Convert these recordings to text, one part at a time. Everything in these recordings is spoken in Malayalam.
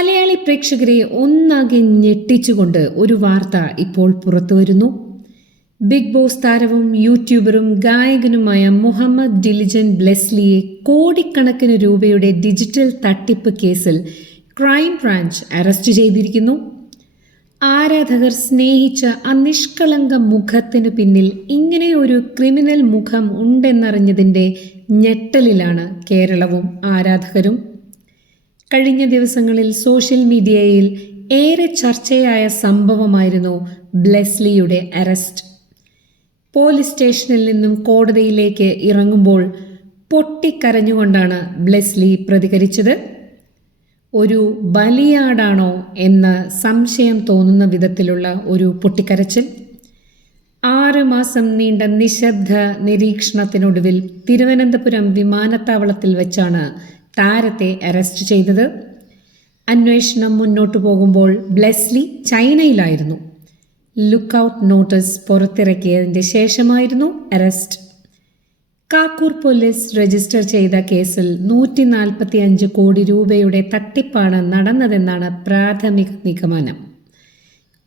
മലയാളി പ്രേക്ഷകരെ ഒന്നാകെ ഞെട്ടിച്ചുകൊണ്ട് ഒരു വാർത്ത ഇപ്പോൾ പുറത്തുവരുന്നു ബിഗ് ബോസ് താരവും യൂട്യൂബറും ഗായകനുമായ മുഹമ്മദ് ഡിലിജൻ ബ്ലെസ്ലിയെ കോടിക്കണക്കിന് രൂപയുടെ ഡിജിറ്റൽ തട്ടിപ്പ് കേസിൽ ക്രൈം ബ്രാഞ്ച് അറസ്റ്റ് ചെയ്തിരിക്കുന്നു. ആരാധകർ സ്നേഹിച്ച അനിഷ്കളങ്ക നിഷ്കളങ്ക മുഖത്തിനു പിന്നിൽ ഇങ്ങനെയൊരു ക്രിമിനൽ മുഖം ഉണ്ടെന്നറിഞ്ഞതിന്റെ ഞെട്ടലിലാണ് കേരളവും ആരാധകരും. കഴിഞ്ഞ ദിവസങ്ങളിൽ സോഷ്യൽ മീഡിയയിൽ ഏറെ ചർച്ചയായ സംഭവമായിരുന്നു ബ്ലെസ്ലിയുടെ അറസ്റ്റ്. പോലീസ് സ്റ്റേഷനിൽ നിന്നും കോടതിയിലേക്ക് ഇറങ്ങുമ്പോൾ പൊട്ടിക്കരഞ്ഞുകൊണ്ടാണ് ബ്ലെസ്ലി പ്രതികരിച്ചത്. ഒരു ബലിയാടാണോ എന്ന് സംശയം തോന്നുന്ന വിധത്തിലുള്ള ഒരു പൊട്ടിക്കരച്ചിൽ. ആറ് മാസം നീണ്ട നിശബ്ദ നിരീക്ഷണത്തിനൊടുവിൽ തിരുവനന്തപുരം വിമാനത്താവളത്തിൽ വെച്ചാണ് താരത്തെ അറസ്റ്റ് ചെയ്തത്. അന്വേഷണം മുന്നോട്ടു പോകുമ്പോൾ ബ്ലെസ്ലി ചൈനയിലായിരുന്നു. ലുക്ക് ഔട്ട് നോട്ടീസ് പുറത്തിറക്കിയതിന്റെ ശേഷമായിരുന്നു അറസ്റ്റ്. കാക്കൂർ പോലീസ് രജിസ്റ്റർ ചെയ്ത കേസിൽ നൂറ്റി നാൽപ്പത്തി അഞ്ച് കോടി രൂപയുടെ തട്ടിപ്പാണ് നടന്നതെന്നാണ് പ്രാഥമിക നിഗമനം.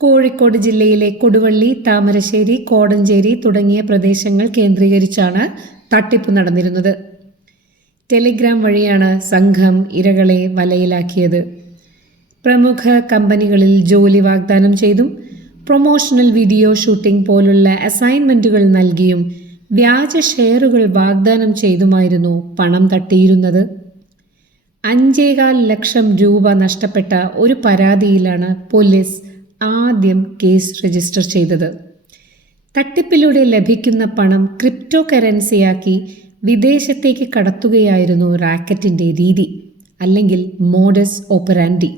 കോഴിക്കോട് ജില്ലയിലെ കൊടുവള്ളി താമരശ്ശേരി കോടഞ്ചേരി തുടങ്ങിയ പ്രദേശങ്ങൾ കേന്ദ്രീകരിച്ചാണ് തട്ടിപ്പ് നടന്നിരുന്നത്. ടെലിഗ്രാം വഴിയാണ് സംഘം ഇരകളെ വലയിലാക്കിയത്. പ്രമുഖ കമ്പനികളിൽ ജോലി വാഗ്ദാനം ചെയ്തും പ്രൊമോഷണൽ വീഡിയോ ഷൂട്ടിംഗ് പോലുള്ള അസൈൻമെന്റുകൾ നൽകിയും വ്യാജ ഷെയറുകൾ വാഗ്ദാനം ചെയ്തുമായിരുന്നു പണം തട്ടിയിരുന്നത്. അഞ്ചേകാൽ ലക്ഷം രൂപ നഷ്ടപ്പെട്ട ഒരു പരാതിയിലാണ് പോലീസ് ആദ്യം കേസ് രജിസ്റ്റർ ചെയ്തത്. തട്ടിപ്പിലൂടെ ലഭിക്കുന്ന പണം ക്രിപ്റ്റോ കറൻസിയാക്കി വിദേശത്തേക്ക് കടത്തുകയായിരുന്നു റാക്കറ്റിന്റെ രീതി അല്ലെങ്കിൽ മോഡസ് ഓപ്പറാൻഡി.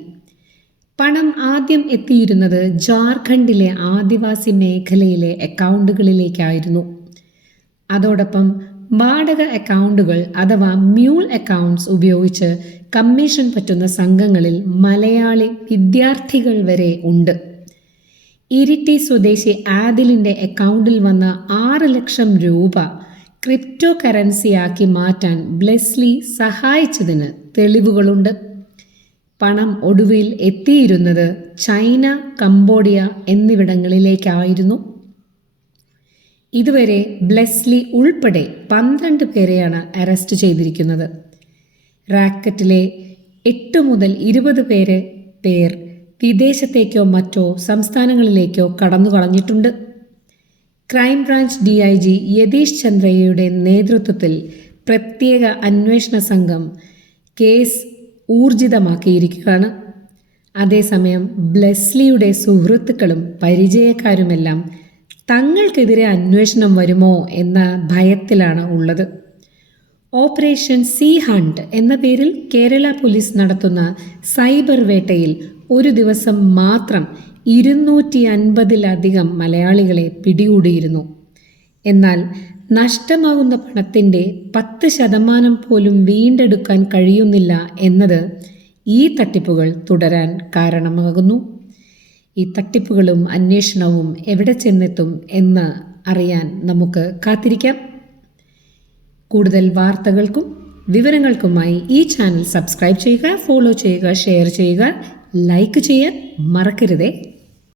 പണം ആദ്യം എത്തിയിരുന്നത് ജാർഖണ്ഡിലെ ആദിവാസി മേഖലയിലെ അക്കൗണ്ടുകളിലേക്കായിരുന്നു. അതോടൊപ്പം വാടക അക്കൗണ്ടുകൾ അഥവാ മ്യൂൾ അക്കൗണ്ട്സ് ഉപയോഗിച്ച് കമ്മീഷൻ പറ്റുന്ന സംഘങ്ങളിൽ മലയാളി വിദ്യാർത്ഥികൾ വരെ ഉണ്ട്. ഇരിട്ടി സ്വദേശി ആദിലിന്റെ അക്കൗണ്ടിൽ വന്ന ആറ് ലക്ഷം രൂപ ക്രിപ്റ്റോ കറൻസിയാക്കി മാറ്റാൻ ബ്ലെസ്ലി സഹായിച്ചതിന് തെളിവുകളുണ്ട്. പണം ഒടുവിൽ എത്തിയിരുന്നത് ചൈന കംബോഡിയ എന്നിവിടങ്ങളിലേക്കായിരുന്നു. ഇതുവരെ ബ്ലെസ്ലി ഉൾപ്പെടെ പന്ത്രണ്ട് പേരെയാണ് അറസ്റ്റ് ചെയ്തിരിക്കുന്നത്. റാക്കറ്റിലെ എട്ട് മുതൽ ഇരുപത് പേര് പേർ വിദേശത്തേക്കോ മറ്റോ സംസ്ഥാനങ്ങളിലേക്കോ കടന്നു കളഞ്ഞിട്ടുണ്ട് crime branch D I G Yathish ചന്ദ്രയുടെ നേതൃത്വത്തിൽ പ്രത്യേക അന്വേഷണ സംഘം കേസ് ഊർജിതമാക്കിയിരിക്കുകയാണ്. അതേസമയം ബ്ലെസ്ലിയുടെ സുഹൃത്തുക്കളും പരിചയക്കാരുമെല്ലാം തങ്ങൾക്കെതിരെ അന്വേഷണം വരുമോ എന്ന ഭയത്തിലാണ് ഉള്ളത്. ഓപ്പറേഷൻ സി ഹണ്ട് എന്ന പേരിൽ കേരള പോലീസ് നടത്തുന്ന സൈബർ വേട്ടയിൽ ഒരു ദിവസം മാത്രം ഇരുന്നൂറ്റി അൻപതിലധികം മലയാളികളെ പിടികൂടിയിരുന്നു. എന്നാൽ നഷ്ടമാകുന്ന പണത്തിന്റെ പത്ത് ശതമാനം പോലും വീണ്ടെടുക്കാൻ കഴിയുന്നില്ല എന്നത് ഈ തട്ടിപ്പുകൾ തുടരാൻ കാരണമാകുന്നു. ഈ തട്ടിപ്പുകളും അന്വേഷണവും എവിടെ ചെന്നെത്തും എന്ന് അറിയാൻ നമുക്ക് കാത്തിരിക്കാം. കൂടുതൽ വാർത്തകൾക്കും വിവരങ്ങൾക്കുമായി ഈ ചാനൽ സബ്സ്ക്രൈബ് ചെയ്യുക ഫോളോ ചെയ്യുക ഷെയർ ചെയ്യുക ലൈക്ക് ചെയ്യാൻ മറക്കരുതേ.